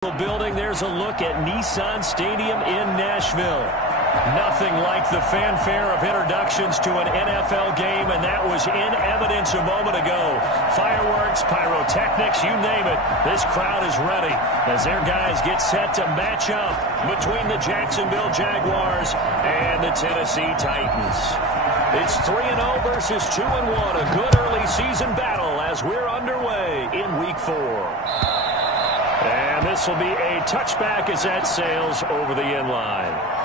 Building. There's a look at Nissan Stadium in Nashville. Nothing like the fanfare of introductions to an NFL game, and that was in evidence a moment ago. Fireworks, pyrotechnics, you name it. This crowd is ready as their guys get set to match up between the Jacksonville Jaguars and the Tennessee Titans. It's 3-0 versus 2-1. A good early season battle as we're underway in Week 4. And this will be a touchback as that sails over the end line.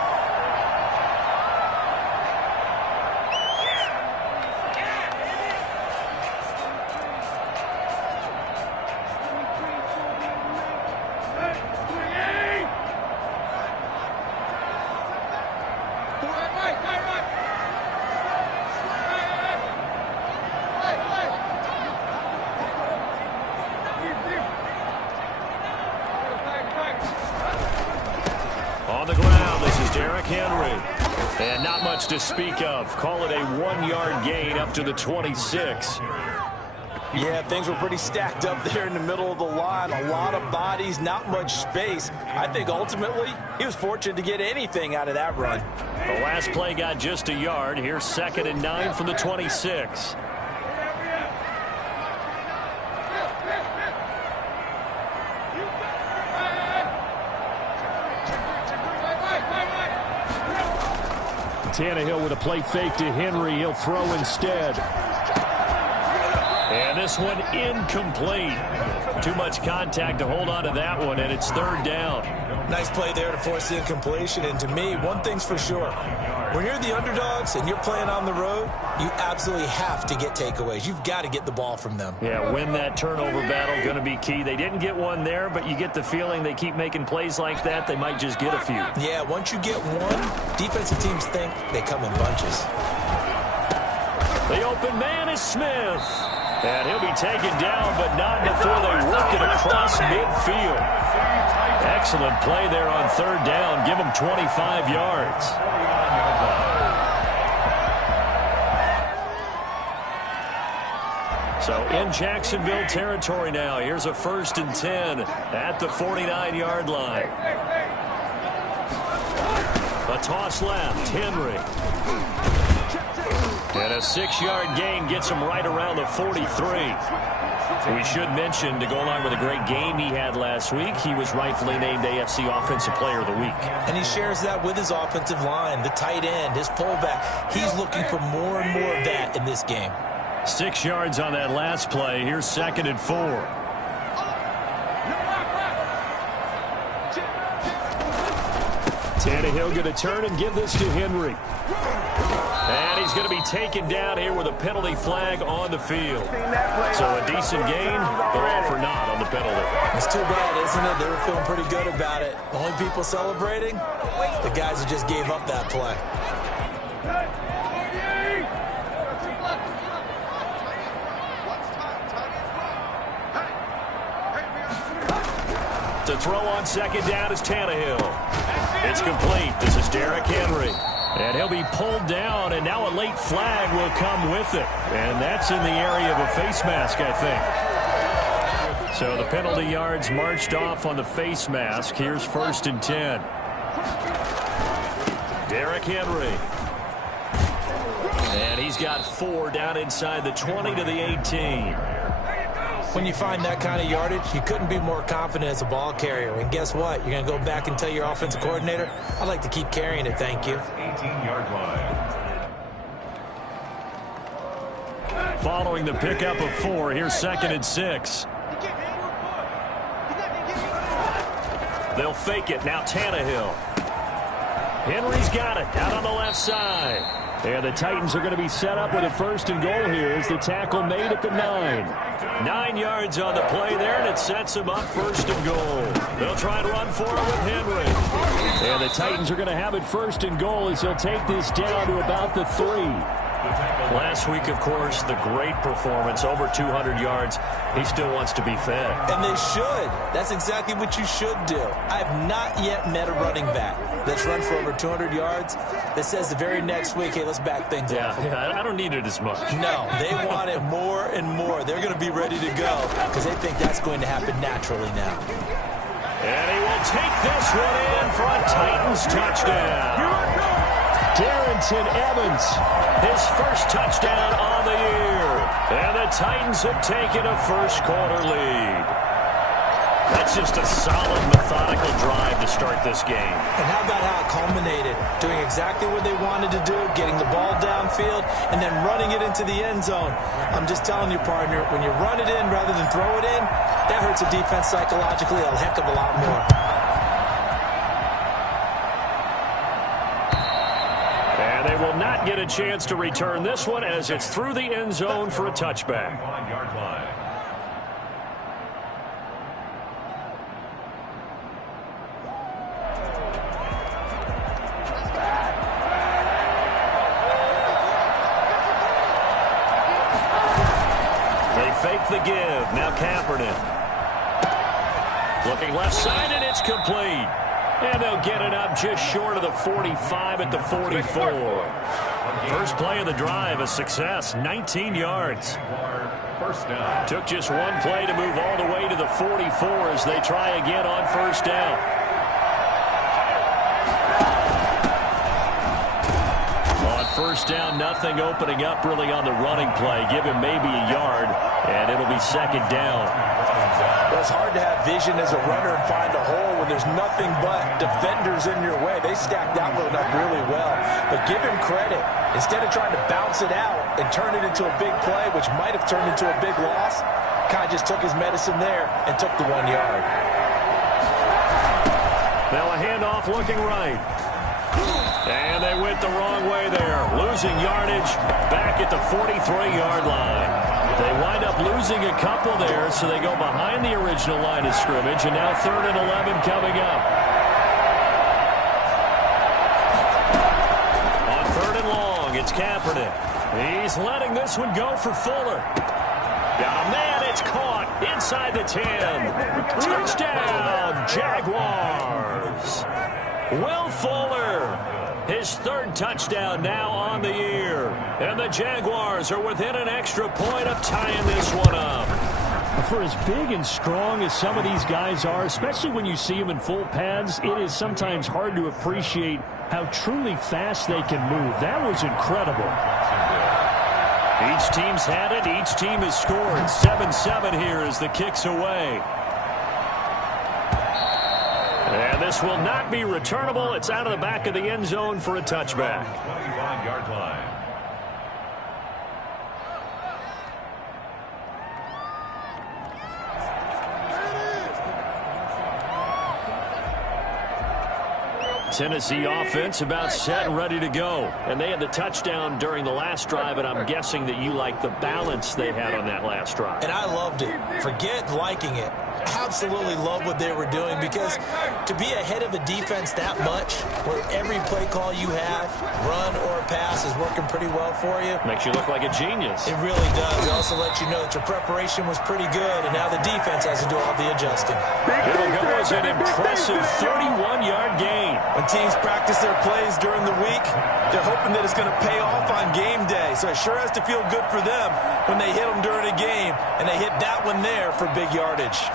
On the ground, this is Derrick Henry. And not much to speak of. Call it a 1-yard gain up to the 26. Yeah, things were pretty stacked up there in the middle of the line. A lot of bodies, not much space. I think ultimately he was fortunate to get anything out of that run. The last play got just a yard. Here's 2nd and 9 from the 26. Tannehill with a play fake to Henry. He'll throw instead. And this one incomplete. Too much contact to hold on to that one, and it's 3rd down. Nice play there to force the incompletion. And to me, one thing's for sure. When you're the underdogs and you're playing on the road, you absolutely have to get takeaways. You've got to get the ball from them. Yeah, win that turnover battle, going to be key. They didn't get one there, but you get the feeling they keep making plays like that, they might just get a few. Yeah, once you get one, defensive teams think they come in bunches. The open man is Smith. And he'll be taken down, but not before they work it across midfield. Excellent play there on 3rd down. Give them 25 yards. So in Jacksonville territory now. Here's a 1st and 10 at the 49-yard line. A toss left. Henry. And a 6-yard gain gets him right around the 43. We should mention, to go along with a great game he had last week, he was rightfully named AFC Offensive Player of the Week. And he shares that with his offensive line, the tight end, his fullback. He's looking for more and more of that in this game. 6 yards on that last play. Here's 2nd and 4. Tannehill going to turn and give this to Henry. And he's going to be taken down here with a penalty flag on the field. So a decent gain, but all for naught on the penalty. It's too bad, isn't it? They were feeling pretty good about it. The only people celebrating, the guys who just gave up that play. To throw on 2nd down is Tannehill. It's complete. This is Derrick Henry. And he'll be pulled down, and now a late flag will come with it. And that's in the area of a face mask, I think. So the penalty yards marched off on the face mask. Here's 1st and 10. Derrick Henry. And he's got 4 down inside the 20 to the 18. When you find that kind of yardage, you couldn't be more confident as a ball carrier. And guess what? You're going to go back and tell your offensive coordinator, I'd like to keep carrying it, thank you. 18-yard line. Following the pickup of 4, here's 2nd and 6. They'll fake it. Now Tannehill. Henry's got it out on the left side. And the Titans are going to be set up with a 1st and goal here as the tackle made at the 9. 9 yards on the play there, and it sets them up 1st and goal. They'll try to run for it with Henry. And the Titans are going to have it 1st and goal as he'll take this down to about the 3. Last week, of course, the great performance, over 200 yards. He still wants to be fed. And they should. That's exactly what you should do. I have not yet met a running back that's run for over 200 yards that says the very next week, hey, let's back things up. Yeah, I don't need it as much. No, they want it more and more. They're going to be ready to go because they think that's going to happen naturally now. And he will take this one in for a Titans touchdown. Darrynton Evans, his first touchdown on the year. And the Titans have taken a first-quarter lead. That's just a solid, methodical drive to start this game. And how about how it culminated? Doing exactly what they wanted to do, getting the ball downfield, and then running it into the end zone. I'm just telling you, partner, when you run it in rather than throw it in, that hurts a defense psychologically a heck of a lot more. And they will not get a chance to return this one as it's through the end zone for a touchback. Fake the give. Now Kaepernick. Looking left side, and it's complete. And they'll get it up just short of the 45 at the 44. First play of the drive, a success, 19 yards. First down. Took just one play to move all the way to the 44 as they try again on first down. First down, nothing opening up really on the running play. Give him maybe a yard, and it'll be second down. Well, it's hard to have vision as a runner and find a hole when there's nothing but defenders in your way. They stacked that one up really well. But give him credit. Instead of trying to bounce it out and turn it into a big play, which might have turned into a big loss, kind of just took his medicine there and took the 1 yard. Now a handoff looking right. And they went the wrong way there, losing yardage back at the 43-yard line. They wind up losing a couple there, so they go behind the original line of scrimmage, and now 3rd and 11 coming up. On 3rd and long, it's Kaepernick. He's letting this one go for Fuller. Got a man, it's caught inside the 10. Touchdown, Jaguars. Will Fuller, his 3rd touchdown now on the year. And the Jaguars are within an extra point of tying this one up. For as big and strong as some of these guys are, especially when you see them in full pads, it is sometimes hard to appreciate how truly fast they can move. That was incredible. Each team's had it. Each team has scored. 7-7 here as the kick's away. And this will not be returnable. It's out of the back of the end zone for a touchback. 25-yard line. Tennessee offense about set and ready to go. And they had the touchdown during the last drive, and I'm guessing that you like the balance they had on that last drive. And I loved it. Forget liking it. Absolutely love what they were doing, because to be ahead of a defense that much, where every play call you have, run or pass, is working pretty well for you. Makes you look like a genius. It really does. It also lets you know that your preparation was pretty good, and now the defense has to do all the adjusting. It'll go as an impressive 31-yard gain. When teams practice their plays during the week, they're hoping that it's going to pay off on game day. So it sure has to feel good for them when they hit them during a game, and they hit that one there for big yardage.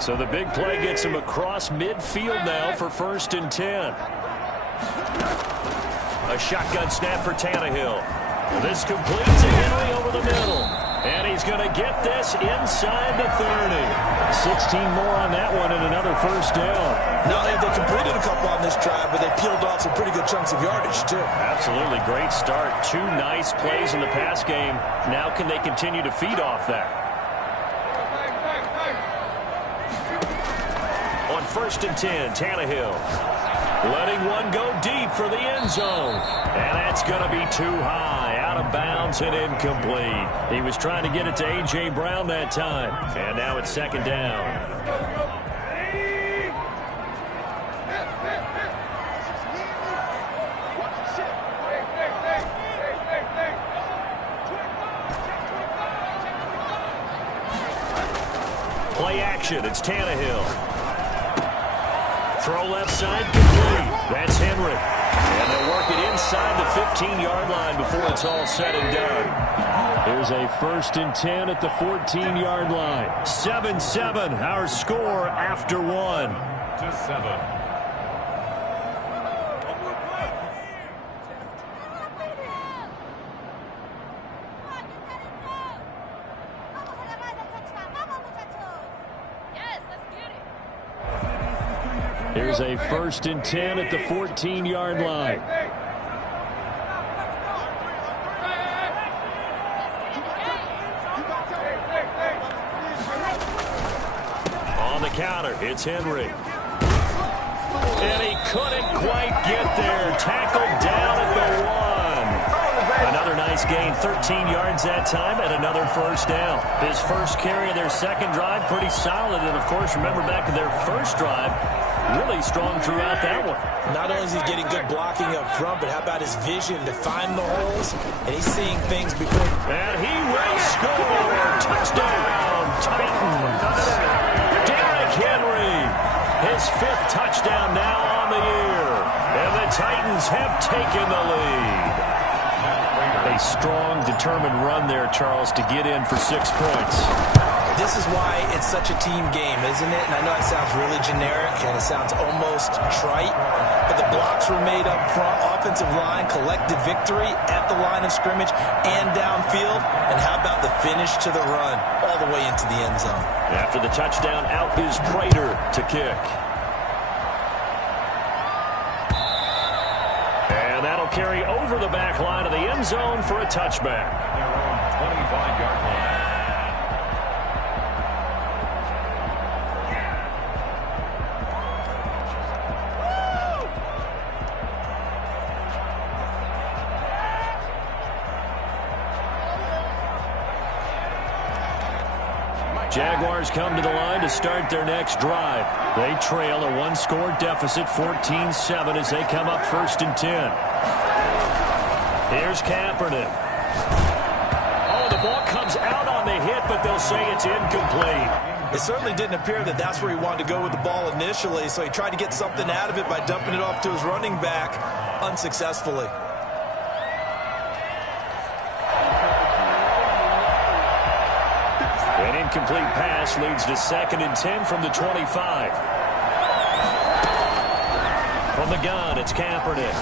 So the big play gets him across midfield now for 1st and 10. A shotgun snap for Tannehill. This completes to Henry over the middle. And he's going to get this inside the 30. 16 more on that one and another first down. Not only have they completed a couple on this drive, but they peeled off some pretty good chunks of yardage, too. Absolutely. Great start. 2 nice plays in the pass game. Now can they continue to feed off that? On 1st and 10, Tannehill letting one go deep for the end zone. And that's going to be too high, out of bounds and incomplete. He was trying to get it to A.J. Brown that time. And now it's 2nd down. Play action, it's Tannehill. Throw left side, complete. That's Henry. And they'll work it inside the 15-yard line before it's all said and done. Here's a 1st and 10 at the 14-yard line. 7-7, our score after 1. To 7. Here's a 1st and 10 at the 14-yard line. On the counter, it's Henry. And he couldn't quite get there. Tackled down at the 1. Another nice gain, 13 yards that time, and another 1st down. His first carry of their second drive, pretty solid. And, of course, remember back to their first drive, really strong throughout that one. Not only is he getting good blocking up front, but how about his vision to find the holes? And he's seeing things before. And he will score. Touchdown, Titans. Derrick Henry, his 5th touchdown now on the year. And the Titans have taken the lead. A strong, determined run there, Charles, to get in for 6 points. This is why it's such a team game, isn't it? And I know it sounds really generic and it sounds almost trite, but the blocks were made up front. Offensive line collected victory at the line of scrimmage and downfield. And how about the finish to the run all the way into the end zone? After the touchdown, out is Prater to kick. And that'll carry over the back line of the end zone for a touchback. Their own 25-yard line. Jaguars come to the line to start their next drive. They trail a 1-score deficit, 14-7, as they come up 1st and 10. Here's Kaepernick. Oh, the ball comes out on the hit, but they'll say it's incomplete. It certainly didn't appear that that's where he wanted to go with the ball initially, so he tried to get something out of it by dumping it off to his running back unsuccessfully. An incomplete pass leads to 2nd and 10 from the 25. From the gun, it's Kaepernick.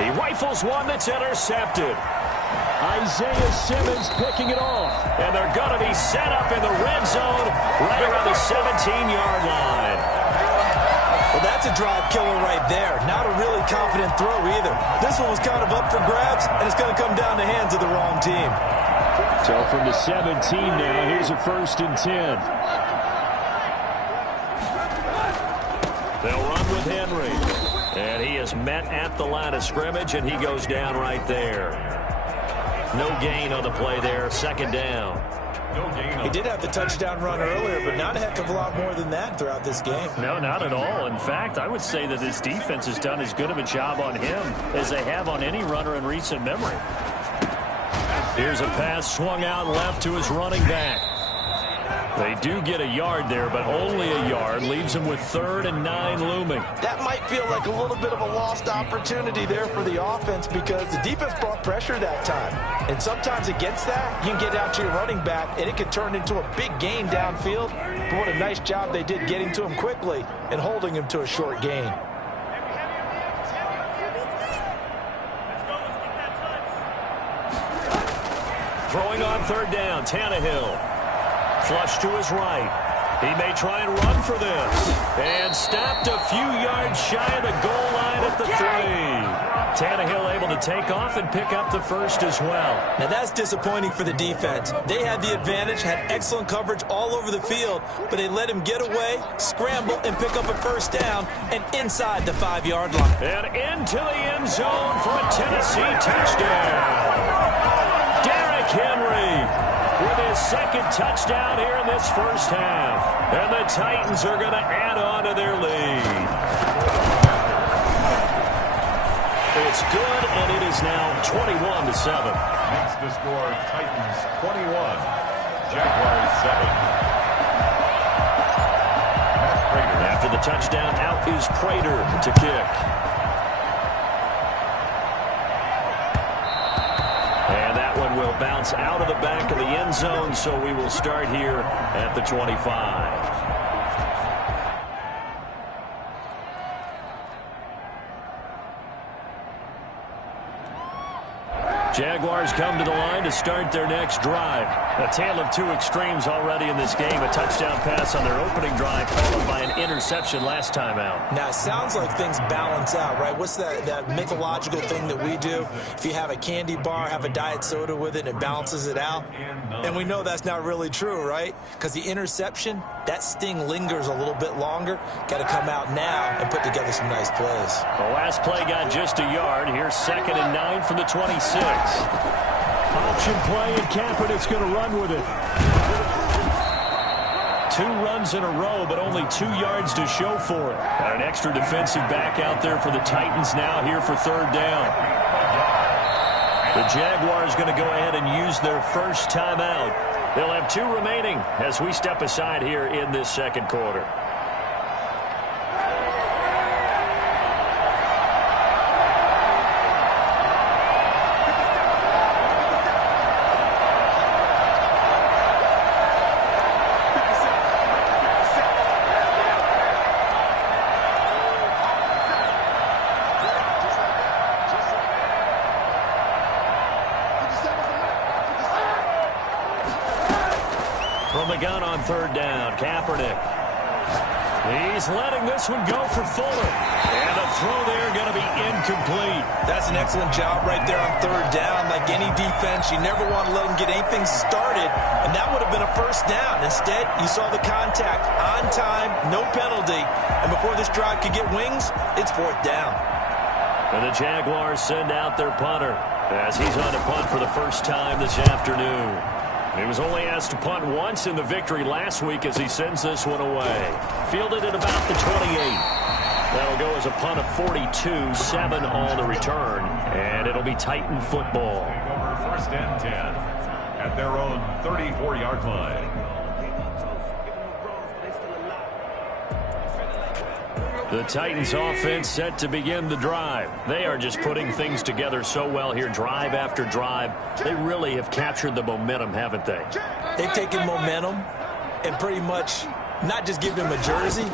He rifles one that's intercepted. Isaiah Simmons picking it off. And they're going to be set up in the red zone right around the 17-yard line. Well, that's a drive killer right there. Not a really confident throw either. This one was kind of up for grabs, and it's going to come down the hands of the wrong team. So from the 17 now, here's a 1st and 10. They'll run with Henry. And he is met at the line of scrimmage, and he goes down right there. No gain on the play there, 2nd down. He did have the touchdown run earlier, but not a heck of a lot more than that throughout this game. No, not at all. In fact, I would say that his defense has done as good of a job on him as they have on any runner in recent memory. Here's a pass swung out left to his running back. They do get a yard there, but only a yard. Leaves them with 3rd and 9 looming. That might feel like a little bit of a lost opportunity there for the offense because the defense brought pressure that time. And sometimes against that, you can get out to your running back, and it can turn into a big gain downfield. But what a nice job they did getting to him quickly and holding him to a short gain. Throwing on 3rd down, Tannehill. Flush to his right. He may try and run for this. And stopped a few yards shy of the goal line at the 3. Tannehill able to take off and pick up the 1st as well. Now that's disappointing for the defense. They had the advantage, had excellent coverage all over the field, but they let him get away, scramble, and pick up a 1st down and inside the 5-yard line. And into the end zone for a Tennessee touchdown. Derrick Henry with his 2nd touchdown here in this first half. And the Titans are going to add on to their lead. It's good, and it is now 21-7. Makes the score Titans 21, Jaguars 7. That's Prater. After the touchdown, out is Prater to kick. And that will bounce out of the back of the end zone, so we will start here at the 25. Jaguars come to the line to start their next drive. A tale of two extremes already in this game. A touchdown pass on their opening drive followed by an interception last time out. Now, it sounds like things balance out, right? What's that mythological thing that we do? If you have a candy bar, have a diet soda with it, it balances it out. And we know that's not really true, right? Because the interception, that sting lingers a little bit longer. Got to come out now and put together some nice plays. The last play got just a yard. Here's 2nd and 9 from the 26. Option play, and Kaepernick's going to run with it. 2 runs in a row, but only 2 yards to show for it. Got an extra defensive back out there for the Titans now here for 3rd down. The Jaguars going to go ahead and use their first timeout. They'll have 2 remaining as we step aside here in this 2nd quarter. From the gun on 3rd down, Kaepernick. He's letting this one go for Fuller. And the throw there going to be incomplete. That's an excellent job right there on 3rd down. Like any defense, you never want to let them get anything started, and that would have been a 1st down. Instead, you saw the contact on time, no penalty, and before this drive could get wings, it's 4th down. And the Jaguars send out their punter as he's on to punt for the first time this afternoon. He was only asked to punt once in the victory last week as he sends this one away. Fielded at about the 28. That'll go as a punt of 42, 7 on the return, and it'll be Titan football. Over 1st and 10 at their own 34-yard line. The Titans offense set to begin the drive. They are just putting things together so well here, drive after drive. They really have captured the momentum, haven't they? They've taken momentum and pretty much not just given him a jersey,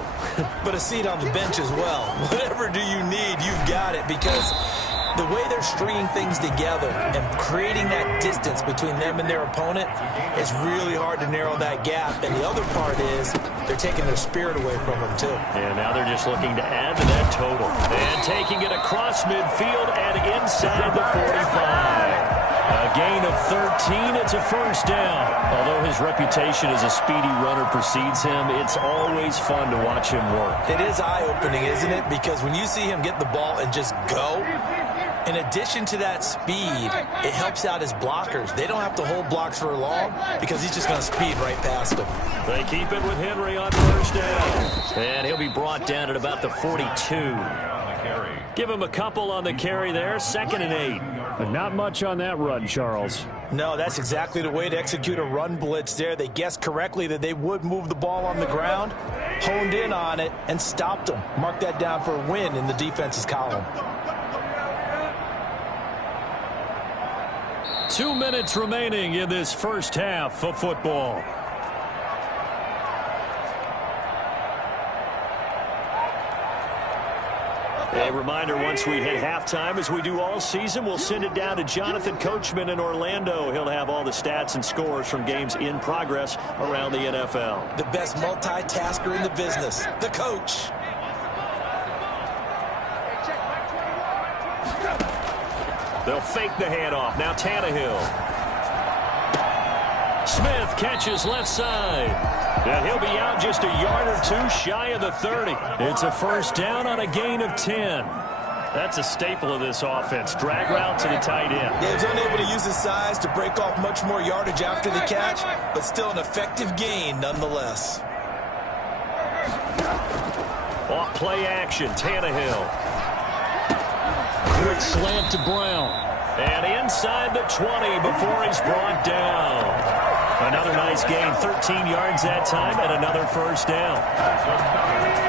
but a seat on the bench as well. Whatever do you need, you've got it, because the way they're stringing things together and creating that distance between them and their opponent, it's really hard to narrow that gap. And the other part is they're taking their spirit away from them, too. And now they're just looking to add to that total. And taking it across midfield and inside the 45. A gain of 13. It's a 1st down. Although his reputation as a speedy runner precedes him, it's always fun to watch him work. It is eye-opening, isn't it? Because when you see him get the ball and just go, in addition to that speed, it helps out his blockers. They don't have to hold blocks for long because he's just going to speed right past them. They keep it with Henry on 1st down. And he'll be brought down at about the 42. Give him a couple on the carry there. 2nd and 8. But not much on that run, Charles. No, that's exactly the way to execute a run blitz there. They guessed correctly that they would move the ball on the ground, honed in on it, and stopped them. Mark that down for a win in the defense's column. 2 minutes remaining in this first half of football. A reminder, once we hit halftime, as we do all season, we'll send it down to Jonathan Coachman in Orlando. He'll have all the stats and scores from games in progress around the NFL. The best multitasker in the business, the coach. They'll fake the handoff. Now Tannehill. Smith catches left side. And he'll be out just a yard or 2 shy of the 30. It's a 1st down on a gain of 10. That's a staple of this offense. Drag route to the tight end. Yeah, he's unable to use his size to break off much more yardage after the catch, but still an effective gain nonetheless. Off play action, Tannehill. Quick slant to Brown. And inside the 20 before he's brought down. Another nice gain, 13 yards that time, and another 1st down.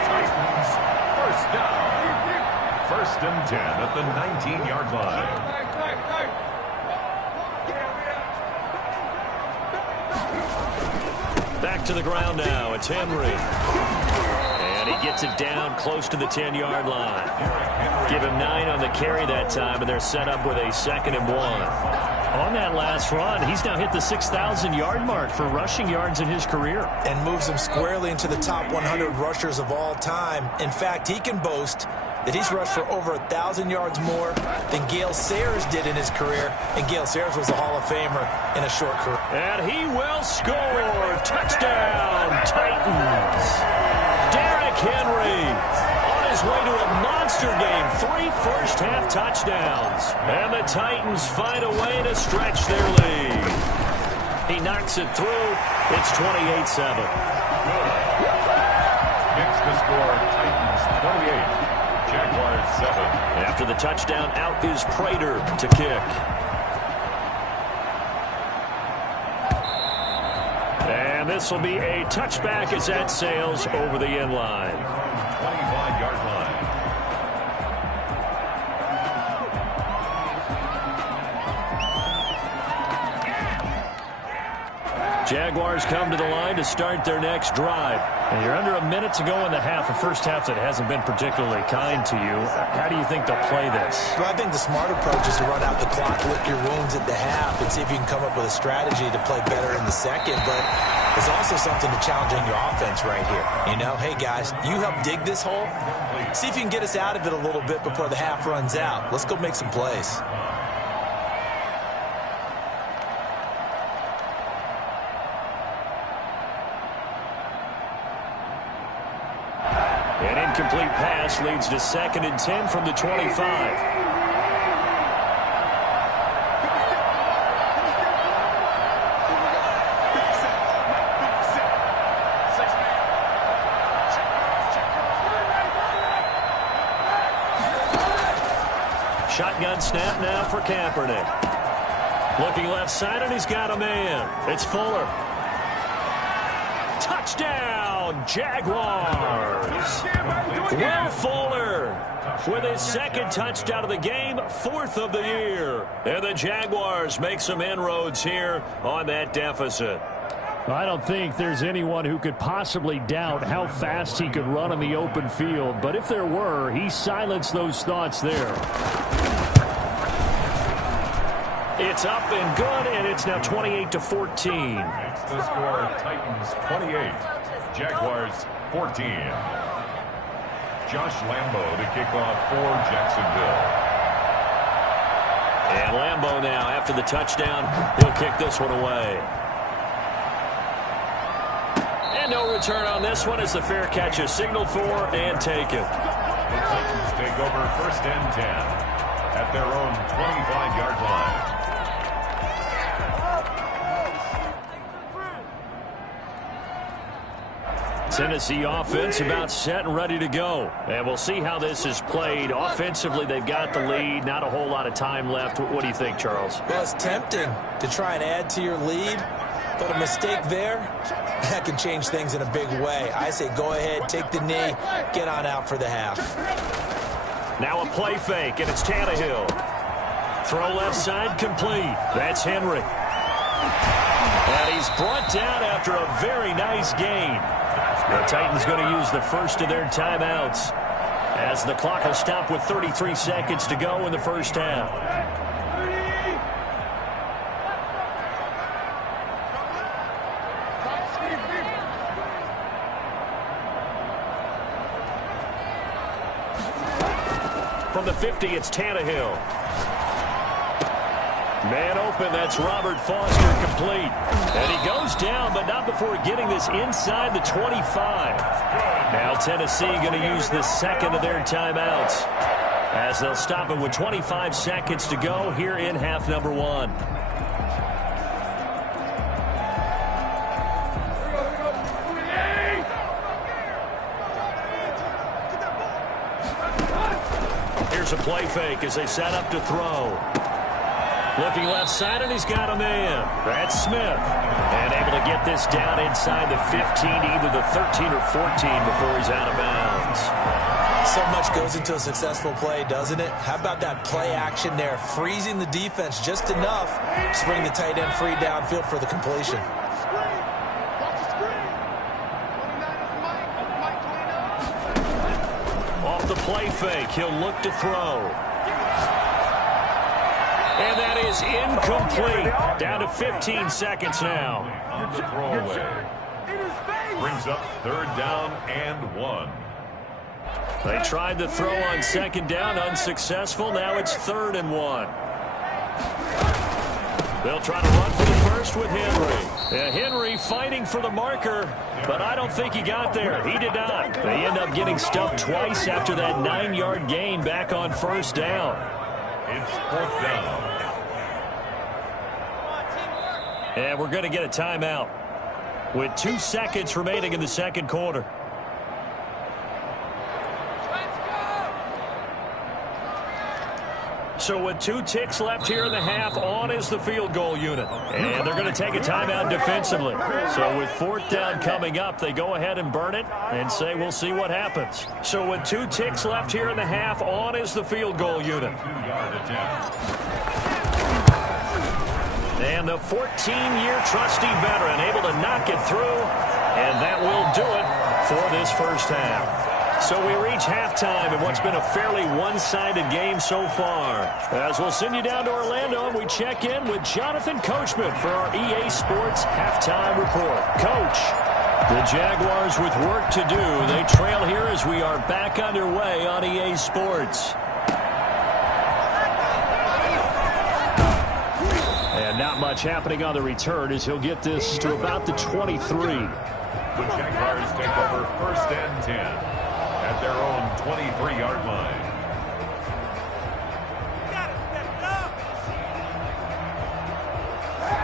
Titans, 1st down. 1st and 10 at the 19-yard line. Back to the ground now. It's Henry. And he gets it down close to the 10-yard line. Give him 9 on the carry that time, and they're set up with a 2nd and 1. On that last run, he's now hit the 6,000-yard mark for rushing yards in his career. And moves him squarely into the top 100 rushers of all time. In fact, he can boast that he's rushed for over 1,000 yards more than Gale Sayers did in his career. And Gale Sayers was a Hall of Famer in a short career. And he will score. Touchdown, Titans. Derrick Henry on his way to a monster game. 3 first-half touchdowns. And the Titans find a way to stretch their lead. He knocks it through. It's 28-7. Next to score, Titans 28. Jaguars 7. After the touchdown, out is Prater to kick. And this will be a touchback as that sails over the end line. 25-yard line. Jaguars come to the line to start their next drive. And you're under a minute to go in the half, a first half that hasn't been particularly kind to you. How do you think they'll play this? Well, I think the smart approach is to run out the clock, lick your wounds at the half, and see if you can come up with a strategy to play better in the second. But there's also something to challenging your offense right here. You know, hey, guys, you help dig this hole. See if you can get us out of it a little bit before the half runs out. Let's go make some plays. An incomplete pass leads to 2nd and 10 from the 25. Shotgun snap now for Kaepernick. Looking left side, and he's got a man. It's Fuller. Touchdown, Jaguars. Will Fuller with his 2nd touchdown of the game, 4th of the year. And the Jaguars make some inroads here on that deficit. I don't think there's anyone who could possibly doubt how fast he could run on the open field. But if there were, he silenced those thoughts there. It's up and good, and it's now 28-14. Next to score, Titans 28. Jaguars 14. Josh Lambo to kick off for Jacksonville. And Lambo now, after the touchdown, he'll kick this one away. And no return on this one as the fair catch is signaled for and taken. The Titans take over 1st and 10 at their own 25-yard line. Tennessee offense about set and ready to go. And we'll see how this is played. Offensively, they've got the lead. Not a whole lot of time left. What do you think, Charles? Well, it's tempting to try and add to your lead, but a mistake there, that can change things in a big way. I say go ahead, take the knee, get on out for the half. Now a play fake, and it's Tannehill. Throw left side complete. That's Henry. And he's brought down after a very nice gain. The Titans going to use the first of their timeouts as the clock will stop with 33 seconds to go in the first half. From the 50, it's Tannehill. Man open, that's Robert Foster, complete. And he goes down, but not before getting this inside the 25. Now Tennessee going to use the 2nd of their timeouts as they'll stop it with 25 seconds to go here in half number 1. Here's a play fake as they set up to throw. Looking left side, and he's got a man. That's Smith. And able to get this down inside the 15, either the 13 or 14 before he's out of bounds. So much goes into a successful play, doesn't it? How about that play action there? Freezing the defense just enough to bring the tight end free downfield for the completion. play fake. He'll look to throw. And that is incomplete. Down to 15 seconds now. On the throwaway. Brings up 3rd down and 1. They tried the throw on 2nd down, unsuccessful. Now it's 3rd and 1. They'll try to run for the first with Henry. Henry fighting for the marker, but I don't think he got there. He did not. They end up getting stuffed twice after that 9-yard gain back on 1st down. It's 4th down. And we're going to get a timeout with 2 seconds remaining in the 2nd quarter. So with 2 ticks left here in the half, on is the field goal unit. And they're going to take a timeout defensively. So with 4th down coming up, they go ahead and burn it and say we'll see what happens. So with 2 ticks left here in the half, on is the field goal unit. And the 14-year trusty veteran able to knock it through. And that will do it for this first half. So we reach halftime in what's been a fairly one-sided game so far. As we'll send you down to Orlando, and we check in with Jonathan Coachman for our EA Sports Halftime Report. Coach, the Jaguars with work to do. They trail here as we are back underway on EA Sports. And not much happening on the return as he'll get this to about the 23. The Jaguars take over 1st and 10. At their own 23-yard line.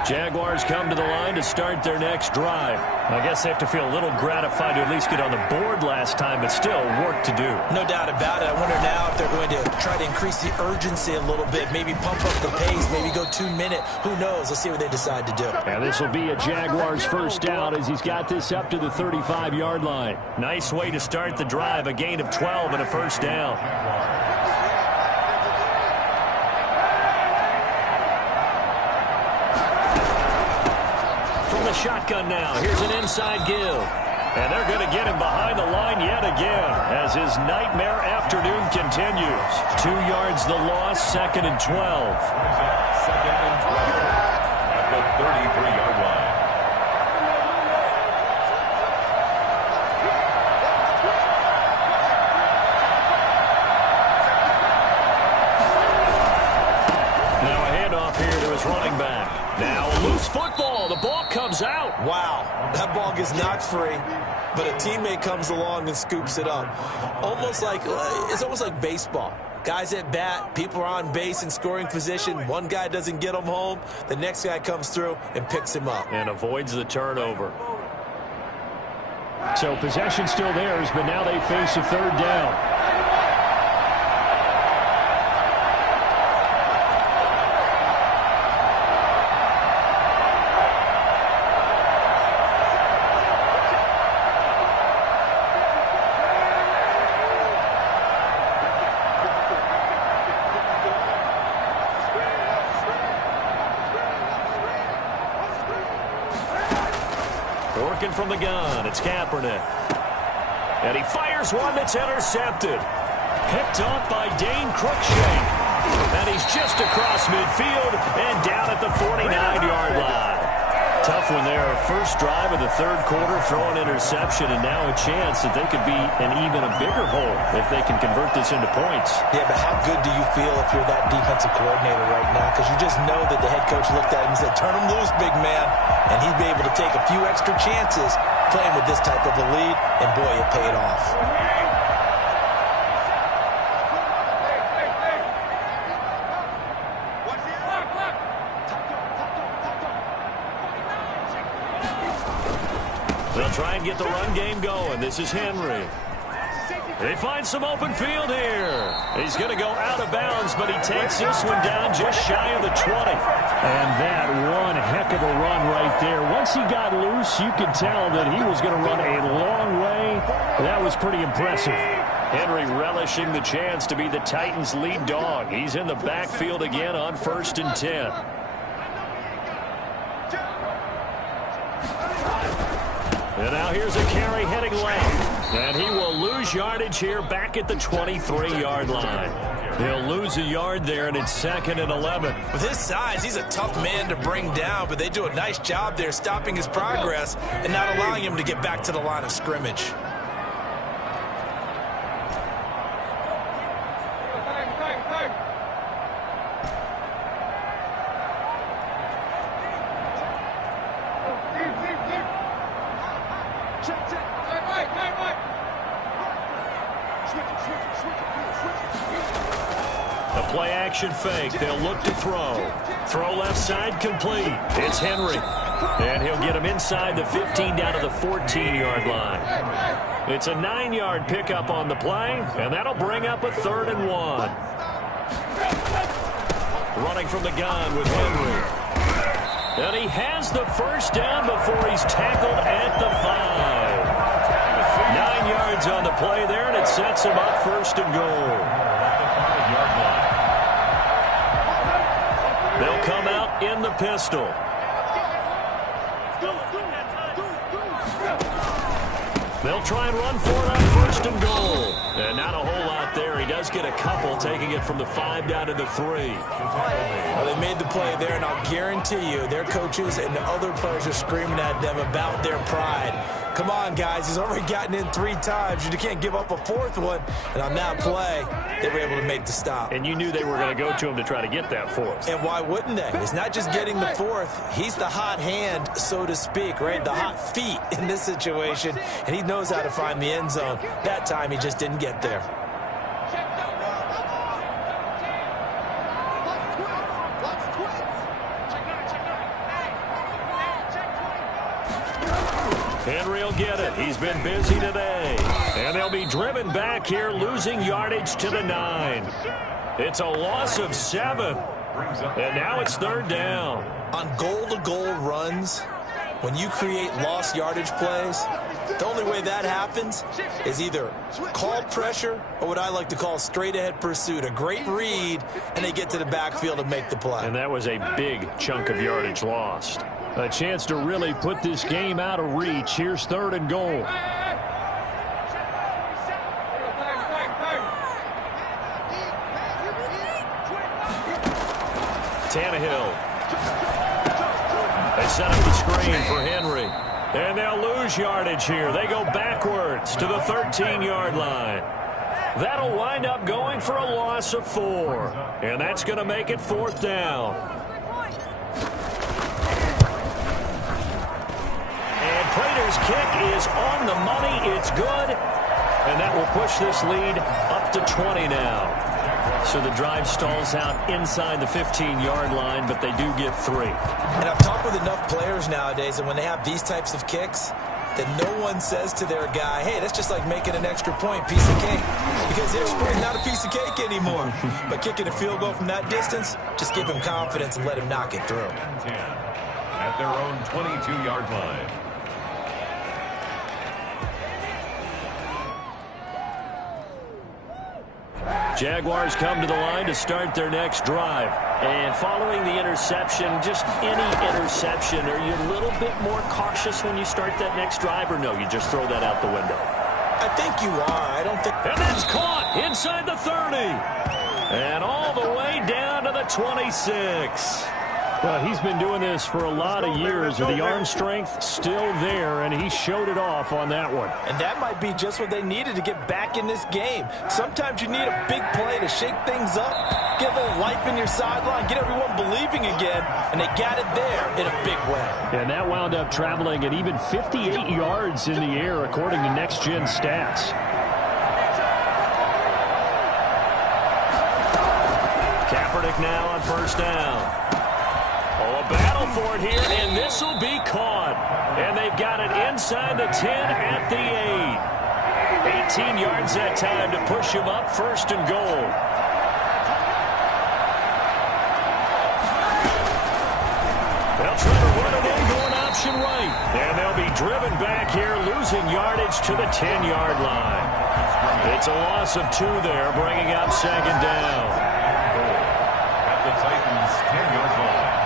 Jaguars come to the line to start their next drive. I guess they have to feel a little gratified to at least get on the board last time, but still work to do. No doubt about it. I wonder now if they're going to try to increase the urgency a little bit, maybe pump up the pace, maybe go 2-minute. Who knows? Let's see what they decide to do. And this will be a Jaguars first down as he's got this up to the 35-yard line. Nice way to start the drive, a gain of 12 and a first down. Shotgun now. Here's an inside give. And they're going to get him behind the line yet again as his nightmare afternoon continues. 2 yards the loss, 2nd and 12. 2nd and 12 at the 33-yard line. Now a handoff here to his running back. Now a loose football. The ball comes out. Wow, that ball gets knocked free, but a teammate comes along and scoops it up. It's almost like baseball. Guys at bat, people are on base in scoring position. One guy doesn't get him home. The next guy comes through and picks him up. And avoids the turnover. So possession still theirs, but now they face a 3rd down. From the gun, it's Kaepernick. And he fires one that's intercepted. Picked up by Dane Cruikshank. And he's just across midfield and down at the 49-yard line. Tough one there. First drive of the 3rd quarter, throw an interception, and now a chance that they could be in even a bigger hole if they can convert this into points. Yeah, but how good do you feel if you're that defensive coordinator right now? Because you just know that the head coach looked at him and said, turn him loose, big man. And he'd be able to take a few extra chances playing with this type of a lead, and boy, it paid off. They'll try and get the run game going. This is Henry. They find some open field here. He's going to go out of bounds, but he takes this one down just shy of the 20. And that one heck of a run right there. Once he got loose, you could tell that he was going to run a long way. That was pretty impressive. Henry relishing the chance to be the Titans' lead dog. He's in the backfield again on 1st and 10. And now here's a carry heading left. And he will lose yardage here back at the 23-yard line. He'll lose a yard there, and it's 2nd and 11. With his size, he's a tough man to bring down, but they do a nice job there stopping his progress and not allowing him to get back to the line of scrimmage. The play action fake. They'll look to throw. Throw left side complete. It's Henry. And he'll get him inside the 15 down to the 14-yard line. It's a 9-yard pickup on the play, and that'll bring up a 3rd and 1. Running from the gun with Henry. And he has the first down before he's tackled at the 5. 9 yards on the play there, and it sets him up 1st and goal. They'll come out in the pistol. They'll try and run for it on 1st and goal. And not a whole lot there. He does get a couple, taking it from the 5 down to the 3. Well, they made the play there, and I'll guarantee you their coaches and the other players are screaming at them about their pride. Come on, guys. He's already gotten in 3 times. You can't give up a 4th one. And on that play, they were able to make the stop. And you knew they were going to go to him to try to get that 4th. And why wouldn't they? It's not just getting the 4th. He's the hot hand, so to speak, right? The hot feet in this situation. And he knows how to find the end zone. That time, he just didn't get there. Henry will get it. He's been busy today. And they'll be driven back here, losing yardage to the 9. It's a loss of 7. And now it's 3rd down. On goal-to-goal runs, when you create lost yardage plays, the only way that happens is either called pressure or what I like to call straight-ahead pursuit. A great read, and they get to the backfield and make the play. And that was a big chunk of yardage lost. A chance to really put this game out of reach. Here's 3rd and goal. Tannehill. They set up the screen for Henry. And they'll lose yardage here. They go backwards to the 13-yard line. That'll wind up going for a loss of 4. And that's going to make it 4th down. And Prater's kick is on the money. It's good. And that will push this lead up to 20 now. So the drive stalls out inside the 15-yard line, but they do get 3. And I've talked with enough players nowadays, and when they have these types of kicks, that no one says to their guy, hey, that's just like making an extra point, piece of cake. Because their spring's not a piece of cake anymore. But kicking a field goal from that distance, just give him confidence and let him knock it through. 10 at their own 22-yard line. Jaguars come to the line to start their next drive. And following the interception, just any interception, are you a little bit more cautious when you start that next drive, or no, you just throw that out the window? I think you are. I don't think... And that's caught inside the 30. And all the way down to the 26. Well, he's been doing this for a lot of years. The arm strength still there, and he showed it off on that one. And that might be just what they needed to get back in this game. Sometimes you need a big play to shake things up, get a little life in your sideline, get everyone believing again, and they got it there in a big way. And that wound up traveling at even 58 yards in the air, according to Next Gen Stats. Kaepernick now on 1st down. Oh, a battle for it here, and this will be caught. And they've got it inside the 10 at the 8. 18 yards that time to push him up 1st and goal. They'll try to run it in, going option right. And they'll be driven back here, losing yardage to the 10-yard line. It's a loss of 2 there, bringing up 2nd down. At the Titans' 10-yard line.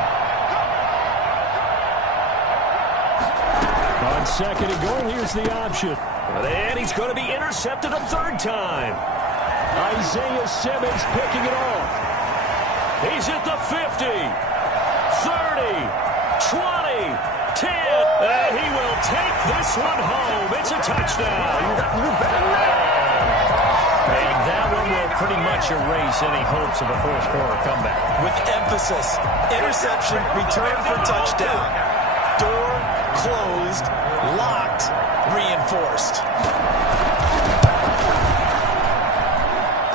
On second and goal. Here's the option. And he's going to be intercepted a third time. Isaiah Simmons picking it off. He's at the 50, 30, 20, 10. And he will take this one home. It's a touchdown. And that one will pretty much erase any hopes of a fourth quarter comeback. With emphasis, interception, return for touchdown. Door closed, locked, reinforced.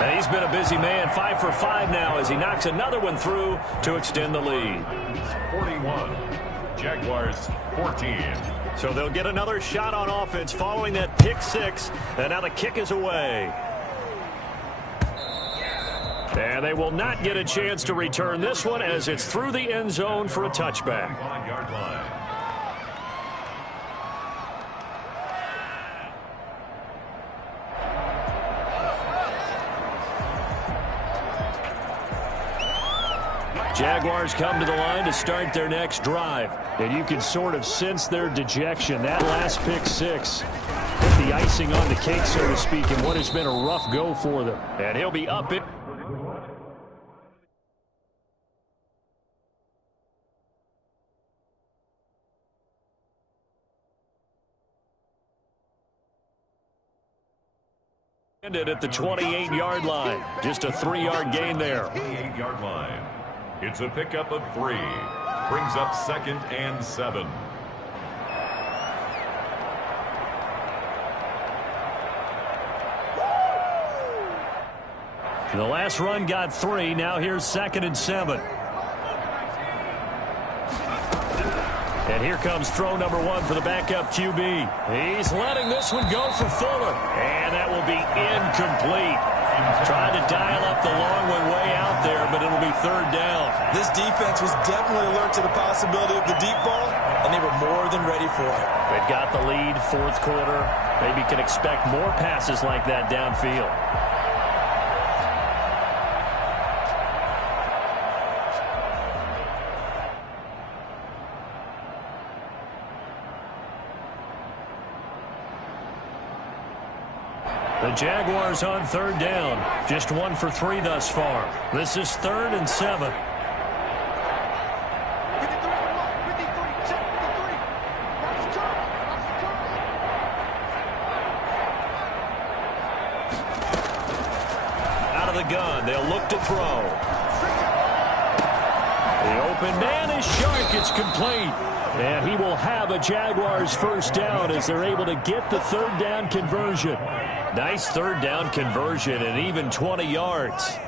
And he's been a busy man, 5 for 5 now as he knocks another one through to extend the lead. 41, Jaguars 14. So they'll get another shot on offense following that pick six, and now the kick is away. And they will not get a chance to return this one as it's through the end zone for a touchback. 5-yard line. Jaguars come to the line to start their next drive. And you can sort of sense their dejection. That last pick six put the icing on the cake, so to speak, in what has been a rough go for them. And he'll be up it. Ended at the 28-yard line. Just a 3-yard gain there. 28-yard line. It's a pickup of 3. Brings up 2nd and 7. The last run got 3. Now here's 2nd and 7. And here comes throw number 1 for the backup QB. He's letting this one go for Fuller. And that will be incomplete. Tried to dial up the long one way out there, but it'll be 3rd down. This defense was definitely alert to the possibility of the deep ball, and they were more than ready for it. They've got the lead, 4th quarter. Maybe can expect more passes like that downfield. The Jaguars on 3rd down. Just 1 for 3 thus far. This is 3rd and 7. Out of the gun. They'll look to throw. The open man is Shark. It's complete. And he will have a Jaguars first down as they're able to get the 3rd down conversion. Nice 3rd down conversion and even 20 yards.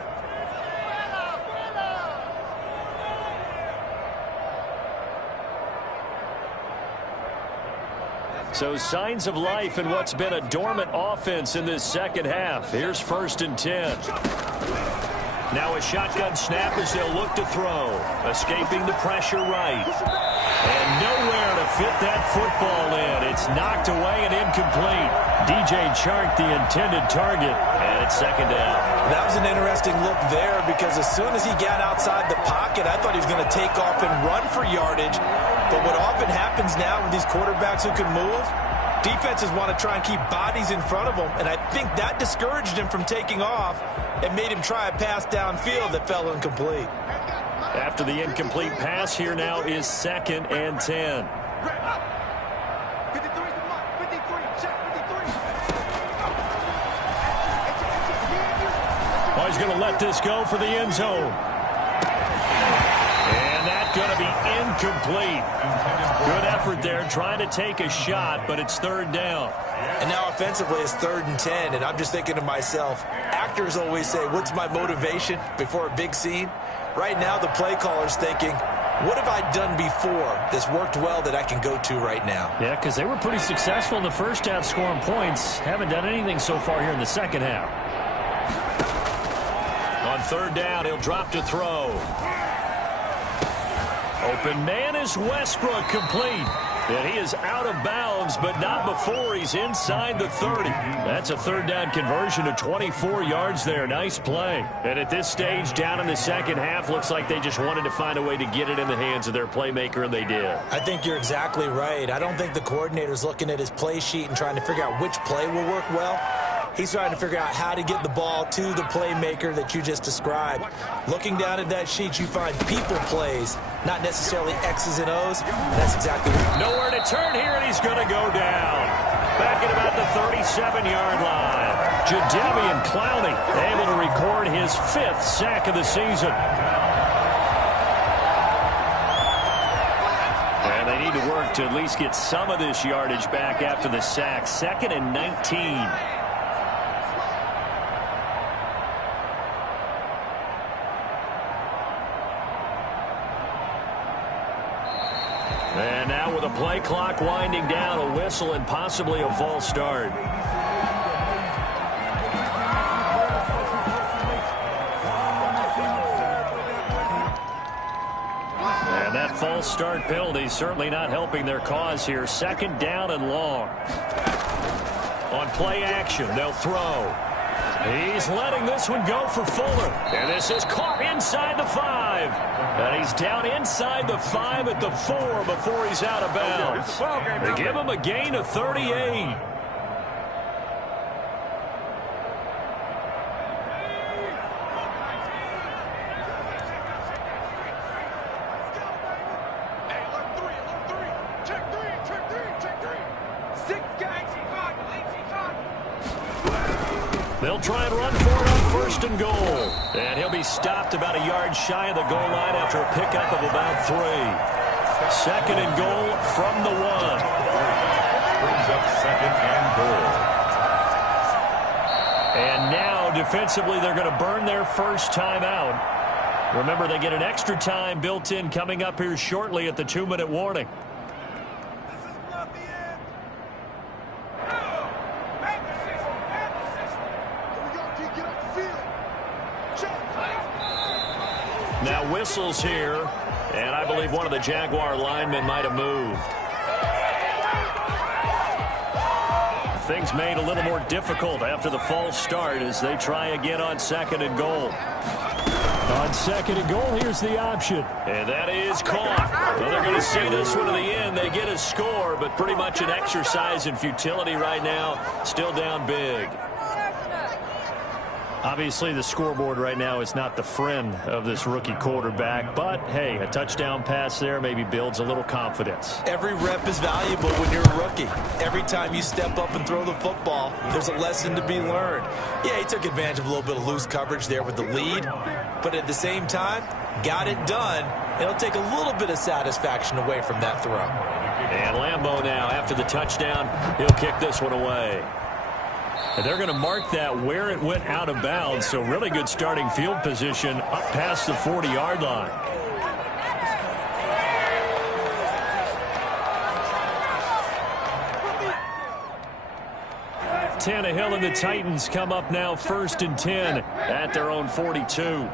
So signs of life in what's been a dormant offense in this second half. Here's 1st and 10. Now a shotgun snap as they'll look to throw. Escaping the pressure right. And nowhere to fit that football in. It's knocked away and incomplete. DJ Chark, the intended target, and it's 2nd down. That was an interesting look there because as soon as he got outside the pocket, I thought he was going to take off and run for yardage. But what often happens now with these quarterbacks who can move, defenses want to try and keep bodies in front of them, and I think that discouraged him from taking off and made him try a pass downfield that fell incomplete. After the incomplete pass, here now is 2nd and 10. Oh, he's going to let this go for the end zone. And that's going to be incomplete. Good effort there trying to take a shot, but it's 3rd down. And now offensively it's 3rd and 10, and I'm just thinking to myself, actors always say, what's my motivation before a big scene? Right now the play caller's thinking, what have I done before that's worked well that I can go to right now? Yeah, because they were pretty successful in the first half scoring points. Haven't done anything so far here in the second half. On 3rd down, he'll drop to throw. Open man is Westbrook, complete. And he is out of bounds, but not before he's inside the 30. That's a third down conversion of 24 yards there. Nice play. And at this stage, down in the second half, looks like they just wanted to find a way to get it in the hands of their playmaker, and they did. I think you're exactly right. I don't think the coordinator's looking at his play sheet and trying to figure out which play will work well. He's trying to figure out how to get the ball to the playmaker that you just described. Looking down at that sheet, you find people plays, not necessarily X's and O's. That's exactly right. Nowhere to turn here, and he's going to go down. Back at about the 37-yard line. Jadeveon Clowney able to record his 5th sack of the season. And they need to work to at least get some of this yardage back after the sack. 2nd and 19. And now with a play clock winding down, a whistle and possibly a false start. And that false start penalty certainly not helping their cause here. 2nd down and long. On play action, they'll throw. He's letting this one go for Fuller. And this is caught inside the 5. And he's down inside the 5 at the 4 before he's out of bounds. They give him a gain of 38. They'll try and run for it on 1st and goal. And he'll be stopped about a yard shy of the goal line after a pickup of about 3. 2nd and goal from the 1. Brings up 2nd and goal. And now, defensively, they're going to burn their first time out. Remember, they get an extra time built in coming up here shortly at the 2-minute warning. Now whistles here, and I believe one of the Jaguar linemen might have moved. Things made a little more difficult after the false start as they try again on 2nd and goal. On 2nd and goal, here's the option. And that is caught. Well, they're going to see this one to the end. They get a score, but pretty much an exercise in futility right now. Still down big. Obviously, the scoreboard right now is not the friend of this rookie quarterback. But, hey, a touchdown pass there maybe builds a little confidence. Every rep is valuable when you're a rookie. Every time you step up and throw the football, there's a lesson to be learned. Yeah, he took advantage of a little bit of loose coverage there with the lead. But at the same time, got it done. It'll take a little bit of satisfaction away from that throw. And Lambeau now, after the touchdown, he'll kick this one away. And they're going to mark that where it went out of bounds, so really good starting field position up past the 40-yard line. Tannehill and the Titans come up now 1st and 10 at their own 42.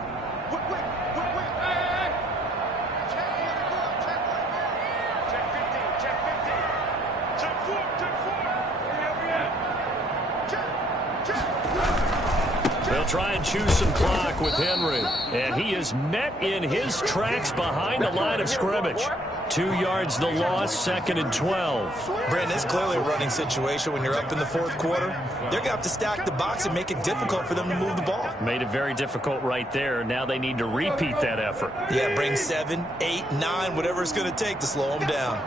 They'll try and choose some clock with Henry. And he is met in his tracks behind the line of scrimmage. 2 yards the loss, 2nd and 12. Brandon, it's clearly a running situation when you're up in the 4th quarter. They're going to have to stack the box and make it difficult for them to move the ball. Made it very difficult right there. Now they need to repeat that effort. Yeah, bring 7, 8, 9, whatever it's going to take to slow them down.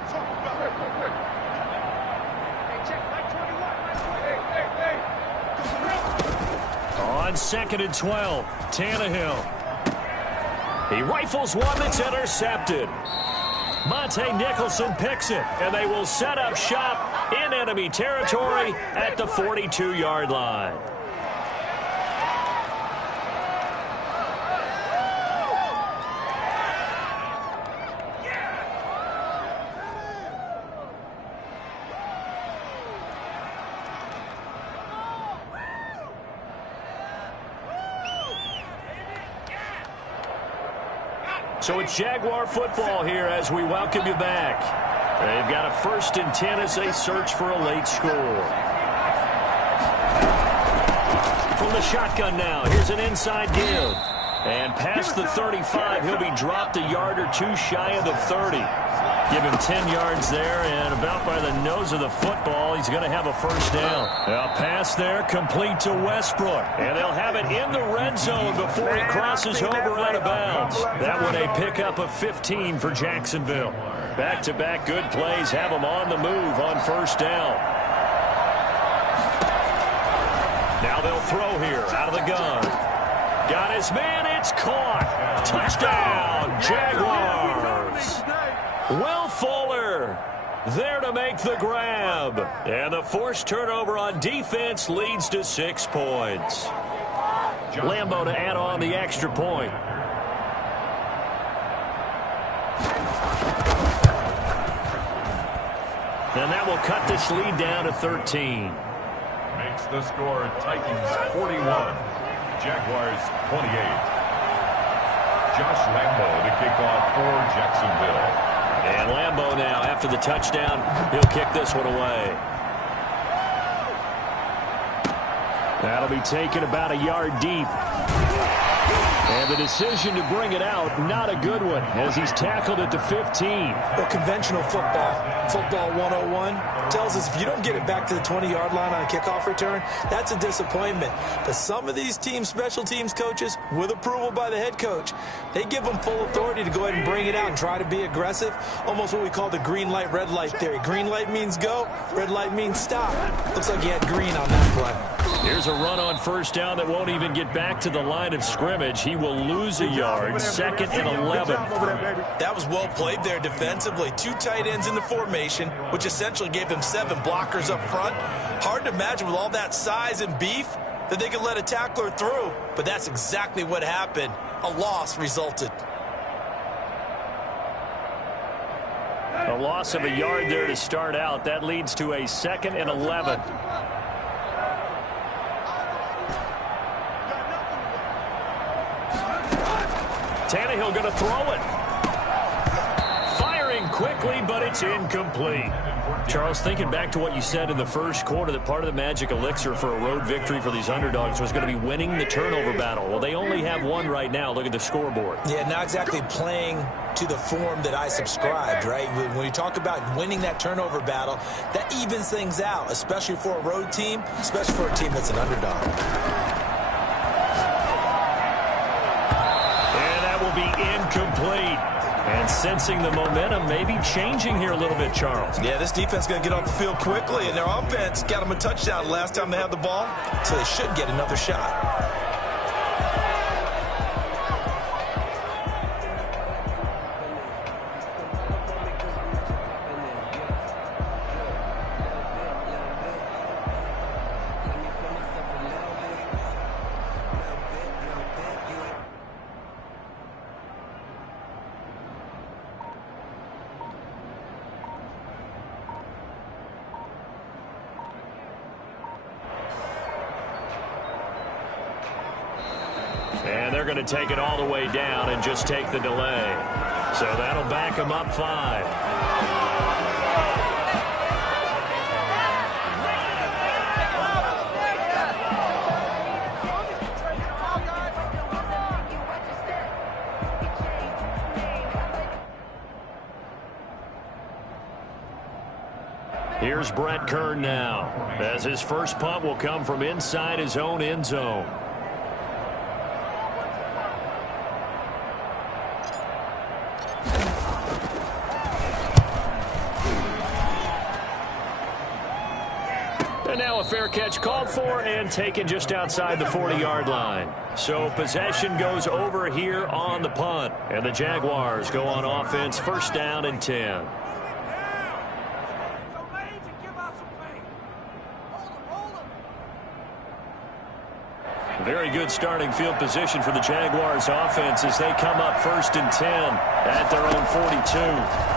On 2nd and 12, Tannehill. He rifles one that's intercepted. Monte Nicholson picks it, and they will set up shop in enemy territory at the 42-yard line. So it's Jaguar football here as we welcome you back. They've got a 1st and 10 as they search for a late score. From the shotgun now, here's an inside give. And past the 35, he'll be dropped a yard or two shy of the 30. Give him 10 yards there, and about by the nose of the football, he's going to have a 1st down. A pass there, complete to Westbrook. And they'll have it in the red zone before he crosses over out of bounds. That one a pickup of 15 for Jacksonville. Back-to-back good plays have them on the move on 1st down. Now they'll throw here out of the gun. Got his man, it's caught. Touchdown, Jaguars. Will Fuller there to make the grab. And the forced turnover on defense leads to 6 points. Lambo to add on the extra point. And that will cut this lead down to 13. Makes the score Titans 41, Jaguars 28. Josh Lambo to kick off for Jacksonville. And Lambo now, after the touchdown, he'll kick this one away. That'll be taken about a yard deep. And the decision to bring it out, not a good one, as he's tackled at the 15. Well, conventional football 101, tells us if you don't get it back to the 20-yard line on a kickoff return, that's a disappointment. But some of these special teams coaches, with approval by the head coach, they give them full authority to go ahead and bring it out and try to be aggressive, almost what we call the green light, red light theory. Green light means go, red light means stop. Looks like he had green on that play. Here's a run on 1st down that won't even get back to the line of scrimmage. He will lose a yard, 2nd and 11. That was well played there defensively. 2 tight ends in the formation, which essentially gave them 7 blockers up front. Hard to imagine with all that size and beef that they could let a tackler through, but that's exactly what happened. A loss resulted. A loss of a yard there to start out. That leads to a 2nd and 11. Tannehill going to throw it. Firing quickly, but it's incomplete. Charles, thinking back to what you said in the 1st quarter, that part of the magic elixir for a road victory for these underdogs was going to be winning the turnover battle. Well, they only have one right now. Look at the scoreboard. Yeah, not exactly playing to the form that I subscribed, right? When you talk about winning that turnover battle, that evens things out, especially for a road team, especially for a team that's an underdog. Be incomplete. And sensing the momentum maybe changing here a little bit, Charles. Yeah, this defense is going to get off the field quickly, and their offense got them a touchdown last time they had the ball, so they should get another shot. And they're going to take it all the way down and just take the delay. So that'll back them up 5. Here's Brett Kern now, as his first punt will come from inside his own end zone. And now a fair catch called for and taken just outside the 40-yard line. So possession goes over here on the punt. And the Jaguars go on offense, 1st down and 10. Very good starting field position for the Jaguars offense as they come up 1st and 10 at their own 42.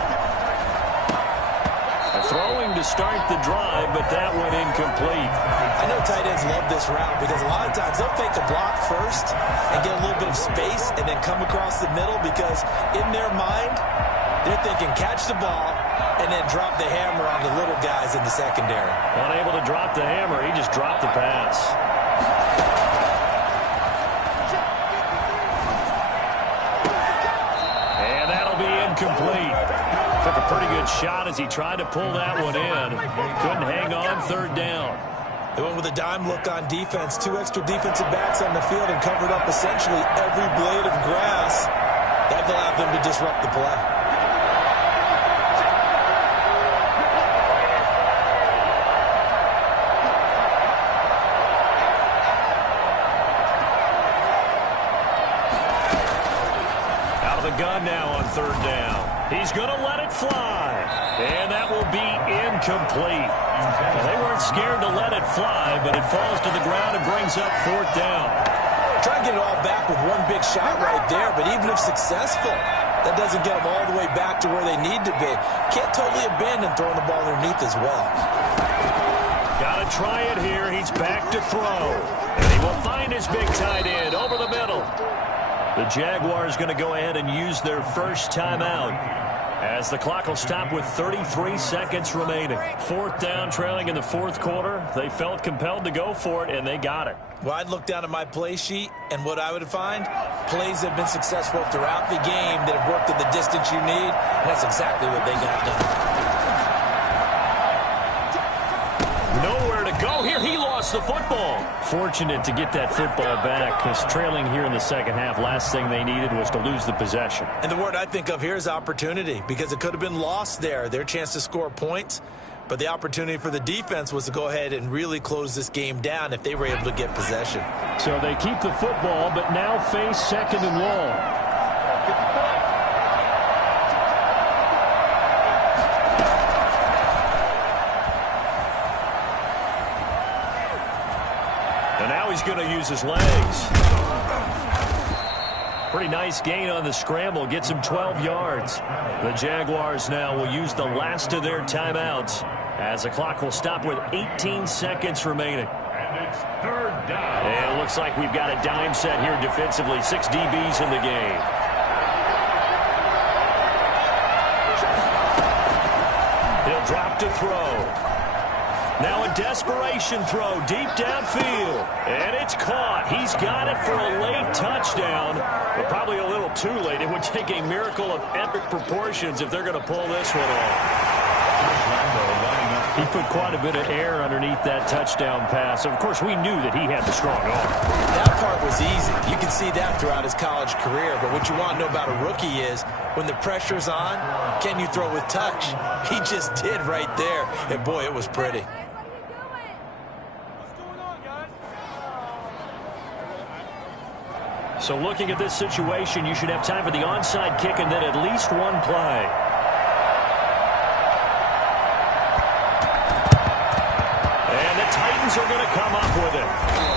Throwing to start the drive, but that went incomplete. I know tight ends love this route because a lot of times they'll fake a block first and get a little bit of space and then come across the middle because in their mind, they're thinking catch the ball, and then drop the hammer on the little guys in the secondary. Unable to drop the hammer, he just dropped the pass. And that'll be incomplete. Took a pretty good shot as he tried to pull that one in. Couldn't hang on, third down. They went with a dime look on defense. 2 extra defensive backs on the field and covered up essentially every blade of grass. That allowed them to disrupt the play. Out of the gun now on third down. He's going to let it fly. And that will be incomplete. They weren't scared to let it fly, but it falls to the ground and brings up fourth down. Try and get it all back with one big shot right there, but even if successful, that doesn't get them all the way back to where they need to be. Can't totally abandon throwing the ball underneath as well. Got to try it here. He's back to throw. And he will find his big tight end over the middle. The Jaguars going to go ahead and use their first timeout as the clock will stop with 33 seconds remaining. Fourth down, trailing in the fourth quarter. They felt compelled to go for it, and they got it. Well, I'd look down at my play sheet, and what I would find, plays have been successful throughout the game that have worked in the distance you need, and that's exactly what they got done. Nowhere to go here. He lost the football. Fortunate to get that football back, because trailing here in the second half, last thing they needed was to lose the possession. And the word I think of here is opportunity, because it could have been lost there, their chance to score points. But the opportunity for the defense was to go ahead and really close this game down if they were able to get possession. So they keep the football, but now face second and long. And now he's going to use his legs. Pretty nice gain on the scramble. Gets him 12 yards. The Jaguars now will use the last of their timeouts as the clock will stop with 18 seconds remaining. And it's third down. And it looks like we've got a dime set here defensively. 6 DBs in the game. He'll drop to throw. Now a desperation throw deep downfield. And it's caught. He's got it for a late touchdown, but probably a little too late. It would take a miracle of epic proportions if they're going to pull this one off. He put quite a bit of air underneath that touchdown pass. Of course, we knew that he had the strong arm. That part was easy. You can see that throughout his college career. But what you want to know about a rookie is when the pressure's on, can you throw with touch? He just did right there. And, boy, it was pretty. So looking at this situation, you should have time for the onside kick and then at least one play. And the Titans are going to come up with it.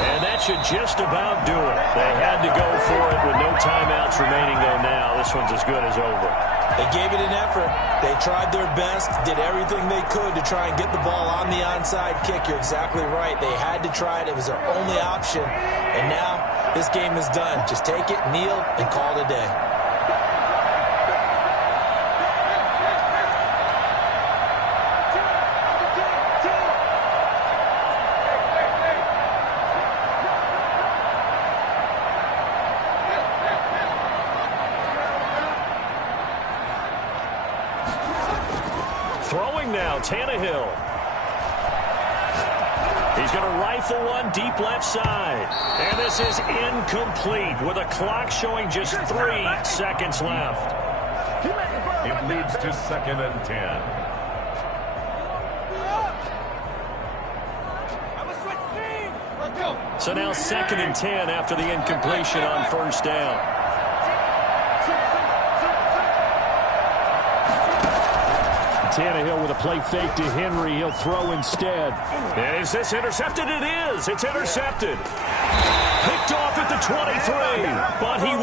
And that should just about do it. They had to go for it with no timeouts remaining, though, now. This one's as good as over. They gave it an effort. They tried their best, did everything they could to try and get the ball on the onside kick. You're exactly right. They had to try it. It was their only option. And now this game is done. Just take it, kneel, and call it a day. Throwing now, Tannehill. He's going to rifle one deep left side. And this is incomplete with a clock showing just 3 seconds left. It leads to 2nd and 10. So now 2nd and 10 after the incompletion on first down. Tannehill with a play fake to Henry. He'll throw instead. And is this intercepted? It is. It's intercepted. Picked off at the 23. But he